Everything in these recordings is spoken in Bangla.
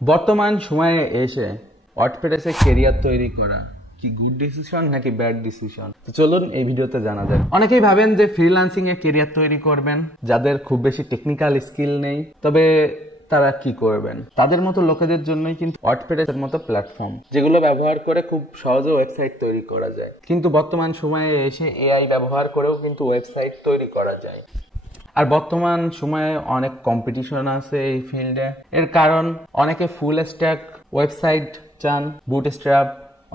বর্তমান সময়ে এসে ওয়ার্ডপ্রেসে ক্যারিয়ার তৈরি করা কি গুড ডিসিশন নাকি ব্যাড ডিসিশন, তো চলুন এই ভিডিওতে জানা যায়। অনেকেই ভাবেন যে ফ্রিল্যান্সিং এ ক্যারিয়ার তৈরি করবেন, যাদের খুব বেশি টেকনিক্যাল স্কিল নেই, তবে তারা কি করবেন? তাদের মতো লোকেদের জন্যই কিন্তু ওয়ার্ডপ্রেসের মতো প্ল্যাটফর্ম, যেগুলো ব্যবহার করে খুব সহজে ওয়েবসাইট তৈরি করা যায়। কিন্তু বর্তমান সময়ে এসে এআই ব্যবহার করেও কিন্তু ওয়েবসাইট তৈরি করা যায়। আর বর্তমান সময়ে অনেক কম্পিটিশন আছে এই ফিল্ডে। এর কারণ অনেকে ফুল স্ট্যাক ওয়েবসাইট চান বুটস্ট্র্যাপ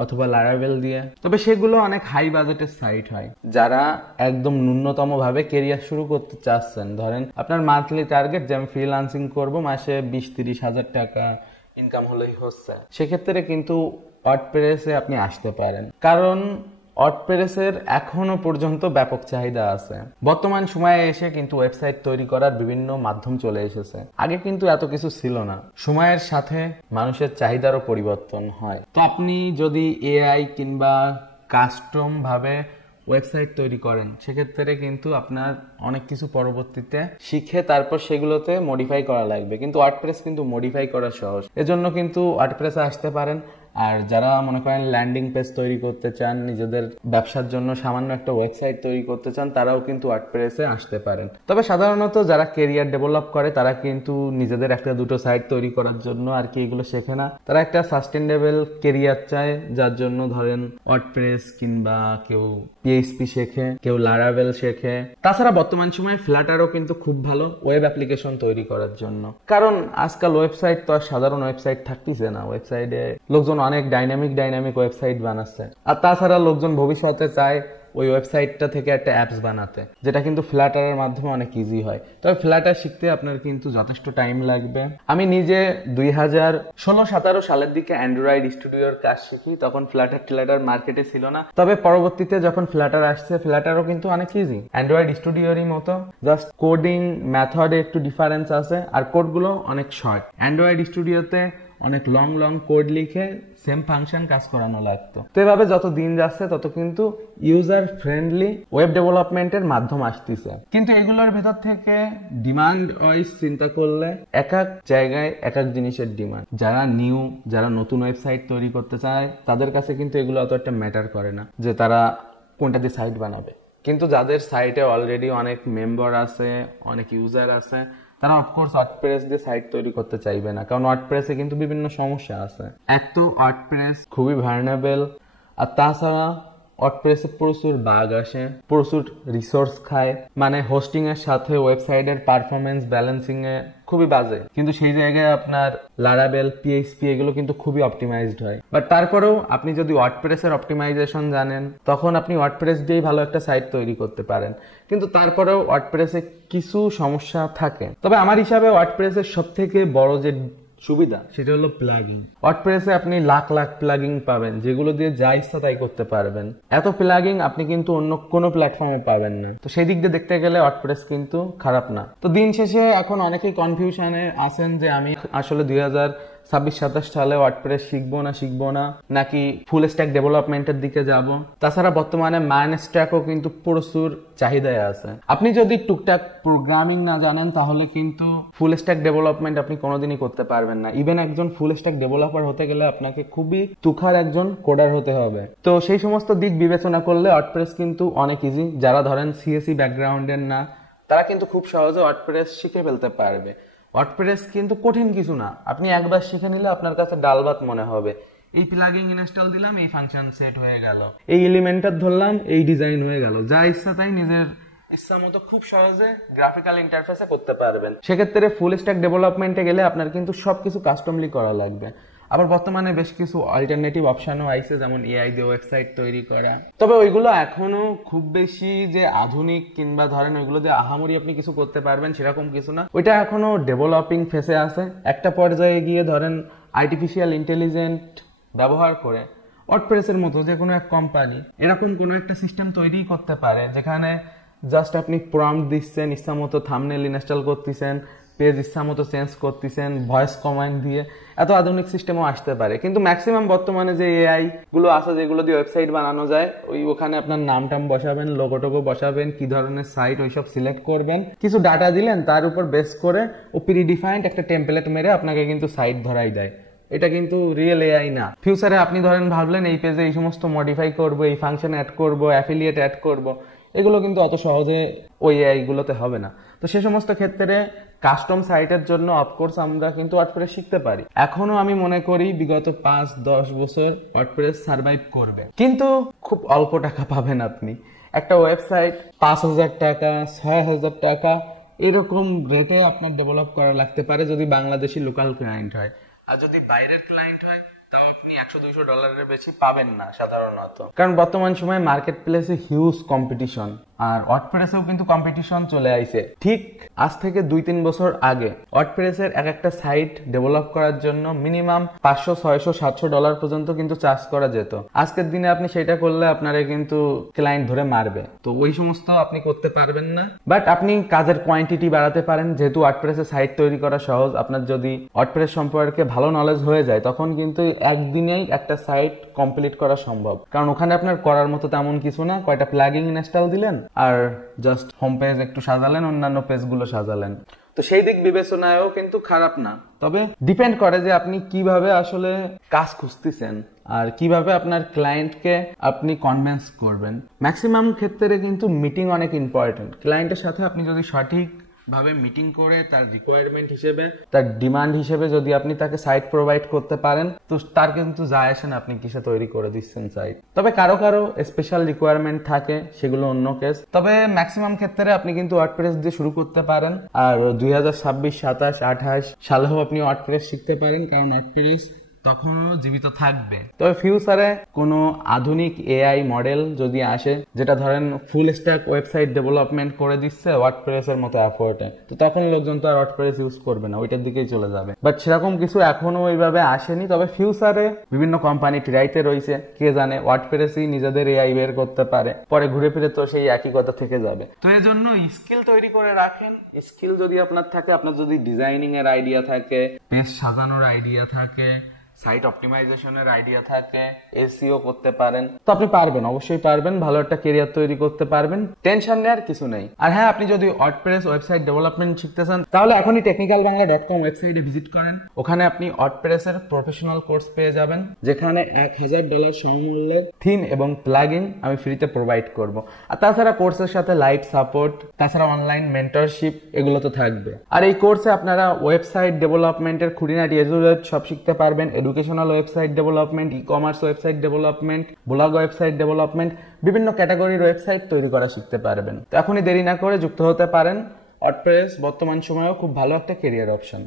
অথবা লারাভেল দিয়ে, তবে সেগুলো অনেক হাই বাজেটের সাইট হয়। যারা একদম ন্যূনতম ভাবে কেরিয়ার শুরু করতে চাচ্ছেন, ধরেন আপনার মান্থলি টার্গেট যে আমি ফ্রিল্যান্সিং করবো, মাসে 20-30 হাজার টাকা ইনকাম হলেই হচ্ছে, সেক্ষেত্রে কিন্তু ওয়ার্ডপ্রেসে আপনি আসতে পারেন। কারণ ওয়ার্ডপ্রেসের এখনো পর্যন্ত ব্যাপক চাহিদা আছে। বর্তমান সময়ে এসে কিন্তু ওয়েবসাইট তৈরি করার বিভিন্ন মাধ্যম চলে এসেছে। আগে কিন্তু এত কিছু ছিল না। সময়ের সাথে মানুষের চাহিদারও পরিবর্তন হয়। তো আপনি যদি এআই কিংবা কাস্টম ভাবে ওয়েবসাইট তৈরি করেন, সেক্ষেত্রে কিন্তু আপনার অনেক কিছু পরবর্তীতে শিখে তারপর সেগুলোতে মডিফাই করা লাগবে। কিন্তু ওয়ার্ডপ্রেস কিন্তু মডিফাই করা সহজ, এজন্য কিন্তু ওয়ার্ডপ্রেসে আসতে পারেন। আর যারা মনে করেন ল্যান্ডিং পেজ তৈরি করতে চান, নিজেদের ব্যবসার জন্য সামান্য একটা ওয়েবসাইট তৈরি করতে চান, তারাও কিন্তু ওয়ার্ডপ্রেসে আসতে পারেন। তবে সাধারণত যারা কেরিয়ার ডেভেলপ করে, তারা কিন্তু নিজেদের একটা দুটো সাইট তৈরি করার জন্য আর কি এগুলো শেখে না। তারা একটা সাস্টেনেবল কেরিয়ার চায়, যার জন্য ধরেন ওয়ার্ডপ্রেস কিংবা কেউ পিএইচপি শেখে, কেউ লারাভেল শেখে। তাছাড়া বর্তমান সময়ে ফ্লাটারও কিন্তু খুব ভালো ওয়েব অ্যাপ্লিকেশন তৈরি করার জন্য। কারণ আজকাল ওয়েবসাইট তো আর সাধারণ ওয়েবসাইট থাকতেছে না। ওয়েবসাইটে লোকজন অনেক ডাইনামিক ওয়েবসাইট বানাচ্ছে। আর তাছাড়া লোকজন ভবিষ্যতে চায় ওই ওয়েবসাইটটা থেকে একটা অ্যাপস বানাতে, যেটা কিন্তু ফ্লাটারের মাধ্যমে অনেক ইজি হয়। তবে ফ্লাটার শিখতে আপনার কিন্তু যথেষ্ট টাইম লাগবে। আমি নিজে 2016-17 সালের দিকে অ্যান্ড্রয়েড স্টুডিওর কাজ শিখি, তখন ফ্লাটার মার্কেটে ছিল না। তবে পরবর্তীতে যখন ফ্লাটার আসছে, ফ্লাটারও কিন্তু অনেক ইজি, অ্যান্ড্রয়েড স্টুডিওরই মতো। জাস্ট কোডিং মেথডে একটু ডিফারেন্স আছে, আর কোডগুলো অনেক শর্ট। অ্যান্ড্রয়েড স্টুডিওতে অনেক লং কোড লিখে সেম ফাংশন কাজ করানো লাগতো। তো এভাবে যত দিন যাচ্ছে তত কিন্তু ইউজার ফ্রেন্ডলি ওয়েব ডেভেলপমেন্টের মাধ্যম আসতেছে। কিন্তু এগুলোর ভেতর থেকে ডিমান্ড ওয়াইজ চিন্তা করলে এক এক জায়গায় এক এক জিনিসের ডিমান্ড। যারা নতুন ওয়েবসাইট তৈরি করতে চায়, তাদের কাছে কিন্তু এগুলো অত একটা ম্যাটার করে না যে তারা কোনটা দিয়ে সাইট বানাবে। কিন্তু যাদের সাইটে অলরেডি অনেক মেম্বার আছে, অনেক ইউজার আছে, তারা অফকোর্স ওয়ার্ডপ্রেস দিয়ে সাইট তৈরি করতে চাইবে না। কারণ ওয়ার্ডপ্রেসে কিন্তু বিভিন্ন সমস্যা আছে। এক তো ওয়ার্ডপ্রেস খুবই ভার্নেবল, আর তাছাড়া ওয়ার্ডপ্রেসে প্রচুর বাগ আসে, প্রচুর রিসোর্স খায়। মানে হোস্টিং এর সাথে ওয়েবসাইটের পারফরমেন্স ব্যালেন্সিং এ খুবই বাজে। কিন্তু সেই জায়গায় আপনার লারাভেল, পিএইচপি এগুলো কিন্তু খুবই অপটিমাইজড হয়। বাট তারপরেও আপনি যদি ওয়ার্ডপ্রেসের অপটিমাইজেশন জানেন, তখন আপনি ওয়ার্ডপ্রেস দিয়েই ভালো একটা সাইট তৈরি করতে পারেন। কিন্তু তারপরেও ওয়ার্ডপ্রেসে কিছু সমস্যা থাকে। তবে আমার হিসাবে ওয়ার্ডপ্রেসের সব থেকে বড় যে সুবিধা, সেটা হলো প্লাগইন। ওয়ার্ডপ্রেসে আপনি লাখ প্লাগইন পাবেন, যেগুলো দিয়ে যা ইচ্ছা তাই করতে পারবেন। এত প্লাগইন আপনি কিন্তু অন্য কোনো প্ল্যাটফর্মে পাবেন না। তো সেই দিক দিয়ে দেখতে গেলে ওয়ার্ডপ্রেস কিন্তু খারাপ না। তো দিন শেষে এখন অনেকেই কনফিউশনে আছেন যে আমি আসলে 2026-27 সালে ওয়ার্ডপ্রেস শিখবো না নাকি ফুল স্ট্যাক ডেভেলপমেন্টের দিকে যাব। তাছাড়া বর্তমানে ম্যান স্ট্যাকও কিন্তু প্রচুর চাহিদায় আছে। আপনি যদি টুকটাক প্রোগ্রামিং না জানেন, তাহলে কিন্তু ফুল স্ট্যাক ডেভেলপমেন্ট আপনি কোনোদিনই করতে পারবেন না। ইভেন একজন ফুল স্ট্যাক ডেভেলপার হতে গেলে আপনাকে খুবই তুখার একজন কোডার হতে হবে। তো সেই সমস্ত দিক বিবেচনা করলে ওয়ার্ডপ্রেস কিন্তু অনেক ইজি। যারা ধরেন সিএসই ব্যাকগ্রাউন্ডের না, তারা কিন্তু খুব সহজে ওয়ার্ডপ্রেস শিখে ফেলতে পারবে। ওয়ার্ডপ্রেস কিন্তু কঠিন কিছু না, আপনি একবার শিখে নিলে আপনার কাছে ডাল ভাত মনে হবে। এই প্লাগইন ইনস্টল দিলাম, এই ফাংশন সেট হয়ে গেল, এই এলিমেন্টটা ধরলাম, এই ডিজাইন হয়ে গেল। যা ইচ্ছা তাই নিজের ইচ্ছা মতো খুব সহজে গ্রাফিক্যাল ইন্টারফেসে করতে পারবেন। সেক্ষেত্রে ফুল স্ট্যাক ডেভেলপমেন্টে গেলে আপনার কিন্তু সবকিছু কাস্টমলি করা লাগবে। আবার বর্তমানে বেশ কিছু অল্টারনেটিভ অপশনও আইছে, যেমন এআই দিয়ে ওয়েবসাইট তৈরি করা। তবে ওইগুলো এখনো খুব বেশি যে আধুনিক কিংবা ধরেন ওইগুলো দিয়ে আহামরি আপনি কিছু করতে পারবেন সেরকম কিছু না। ওইটা এখনো ডেভেলপিং ফেসে আছে। একটা পর্যায়ে গিয়ে ধরেন আর্টিফিশিয়াল ইন্টেলিজেন্স ব্যবহার করে ওয়ার্ডপ্রেসের মতো যে কোনো এক কোম্পানি এরকম কোনো একটা সিস্টেম তৈরি করতে পারে, যেখানে জাস্ট আপনি প্রম্পট দিচ্ছেন, ইচ্ছা মতো থাম্বনেল ইনস্টল করতেছেন, পেজ ইচ্ছা মতো চেঞ্জ করতেছেন, ভয়েস কমান্ড দিয়ে, এত আধুনিক সিস্টেমও আসতে পারে। কিন্তু ম্যাক্সিমাম বর্তমানে যে এআই গুলো আছে যেগুলো দিয়ে ওয়েবসাইট বানানো যায়, ওখানে আপনার নাম টাম বসাবেন, লোগো টোগো বসাবেন, কি ধরনের সাইট ওইসব সিলেক্ট করবেন, কিছু ডাটা দিলেন, তার উপর বেস করে ও প্রিডিফাইন্ড একটা টেমপ্লেট মেরে আপনাকে কিন্তু সাইট ধরাই দেয়। এটা কিন্তু রিয়েল এআই না। ফিউচারে আপনি ধরেন ভাবলেন এই পেজে এই সমস্ত মডিফাই করব, এই ফাংশন অ্যাড করব, অ্যাফিলিয়েট অ্যাড করব, এগুলো কিন্তু অত সহজে ওই এআই গুলোতে হবে না। তো সে সমস্ত ক্ষেত্রে কাস্টম সাইটের জন্য অফকোর্স আমরা কিন্তু ওয়ার্ডপ্রেস শিখতে পারি। এখনো আমি মনে করি বিগত 5-10 বছর ওয়ার্ডপ্রেস সার্ভাইভ করবে, কিন্তু খুব অল্প টাকা পাবেন আপনি। একটা ওয়েবসাইট 5,000 টাকা, 6,000 টাকা এরকম রেটে আপনার ডেভেলপ করা লাগতে পারে যদি বাংলাদেশি লোকাল ক্লায়েন্ট হয়। আর যদি বাইরের ক্লায়েন্ট হয় তাও আপনি $100-200 বেশি পাবেন না সাধারণত, কারণ বর্তমান সময়ে মার্কেট প্লেসে হিউজ কম্পিটিশন। আর ওয়ার্ডপ্রেসেও কিন্তু কম্পিটিশন চলে আইছে। ঠিক আজ থেকে 2-3 বছর আগে ওয়ার্ডপ্রেসের একটা সাইট ডেভেলপ করার জন্য মিনিমাম $500, $600, $700 পর্যন্ত কিন্তু চার্জ করা যেত। আজকের দিনে আপনি সেটা করলে আপনারা কিন্তু ক্লায়েন্ট ধরে মারবে, তো ওই সমস্ত আপনি করতে পারবেন না। বাট আপনি কাজের কোয়ান্টিটি বাড়াতে পারেন, যেহেতু ওয়ার্ডপ্রেসের সাইট তৈরি করা সহজ। আপনার যদি ওয়ার্ডপ্রেস সম্পর্কে ভালো নলেজ হয়ে যায় তখন কিন্তু একদিনেই একটা সাইট কমপ্লিট করা সম্ভব, কারণ ওখানে আপনার করার মতো তেমন কিছু না। কয়টা প্লাগইন ইনস্টল দিলেন আর জাস্ট হোম পেজ একটু সাজালেন, অন্যান্য পেজগুলো সাজালেন। তো সেই দিক বিবেচনায়ও কিন্তু খারাপ না, তবে ডিপেন্ড করে যে আপনি কিভাবে আসলে কাজ খুঁজতেছেন আর কিভাবে আপনার ক্লায়েন্টকে আপনি কনভিন্স করবেন। ম্যাক্সিমাম ক্ষেত্রে কিন্তু মিটিং অনেক ইম্পর্টেন্ট। ক্লায়েন্টের সাথে আপনি যদি সঠিক ভাবে মিটিং করে তার রিকোয়ারমেন্ট হিসেবে, তার ডিমান্ড হিসেবে যদি আপনি তাকে সাইট প্রোভাইড করতে পারেন, তো তার কিন্তু যায় আসে না আপনি কিসে তৈরি করে দিচ্ছেন সাইট। তবে কারো কারো স্পেশাল রিকোয়ারমেন্ট থাকে, সেগুলো অন্য কেস। তবে ম্যাক্সিমাম ক্ষেত্রে আপনি কিন্তু ওয়ার্ডপ্রেস দিয়ে শুরু করতে পারেন, আর 2026, 27, 28 সালেও আপনি ওয়ার্ডপ্রেস শিখতে পারেন, কারণ ওয়ার্ডপ্রেস তখনও জীবিত থাকবে। তবে ফিউচারে কোনো আধুনিক এআই মডেল যদি আসে যেটা ধরেন ফুল স্ট্যাক ওয়েবসাইট ডেভেলপমেন্ট করে দিচ্ছে ওয়ার্ডপ্রেসের মতো এফোর্টে, তো তখন লোকজন তো আর ওয়ার্ডপ্রেস ইউজ করবে না, ওইটার দিকেই চলে যাবে। বাট সেরকম কিছু এখনো ওইভাবে আসেনি। তবে ফিউচারে বিভিন্ন কোম্পানি ট্রাইতে রয়েছে, কে জানে ওয়ার্ডপ্রেসই নিজেদের এআই বের করতে পারে, পরে ঘুরে ফিরে তো সেই একই কথা থেকে যাবে। তো এই জন্য স্কিল তৈরি করে রাখেন। স্কিল যদি আপনার থাকে, আপনার যদি ডিজাইনিং এর আইডিয়া থাকে, পেজ সাজানোর আইডিয়া থাকে, সাইট অপটিমাইজেশনের আইডিয়া থাকে, এসইও করতে পারেন, তো আপনি পারবেন, অবশ্যই পারবেন, ভালো একটা ক্যারিয়ার তৈরি করতে পারবেন। টেনশন নেওয়ার কিছু নেই। আর হ্যাঁ, আপনি যদি ওয়ার্ডপ্রেস ওয়েবসাইট ডেভেলপমেন্ট শিখতে চান তাহলে এখনই technicalbangla.com ওয়েবসাইটে ভিজিট করেন। ওখানে আপনি ওয়ার্ডপ্রেসের প্রফেশনাল কোর্স পেয়ে যাবেন, যেখানে $1,000 সমমূল্যের থিম এবং প্লাগইন আমি ফ্রিতে প্রোভাইড করব। আর তাছাড়া কোর্সের সাথে লাইভ সাপোর্ট, তাছাড়া অনলাইন মেন্টরশিপ, এগুলো তো থাকবে। আর এই কোর্সে আপনারা ওয়েবসাইট ডেভেলপমেন্টের খুঁটিনাটি সব শিখতে পারবেন। Educational website development, e commerce website development, blog website development, বিভিন্ন ক্যাটাগরির ওয়েবসাইট তৈরি করা শিখতে পারবেন। তো এখনই দেরি না করে যুক্ত হতে পারেন। ওয়ার্ডপ্রেস বর্তমান সময়েও খুব ভালো একটা ক্যারিয়ার অপশন।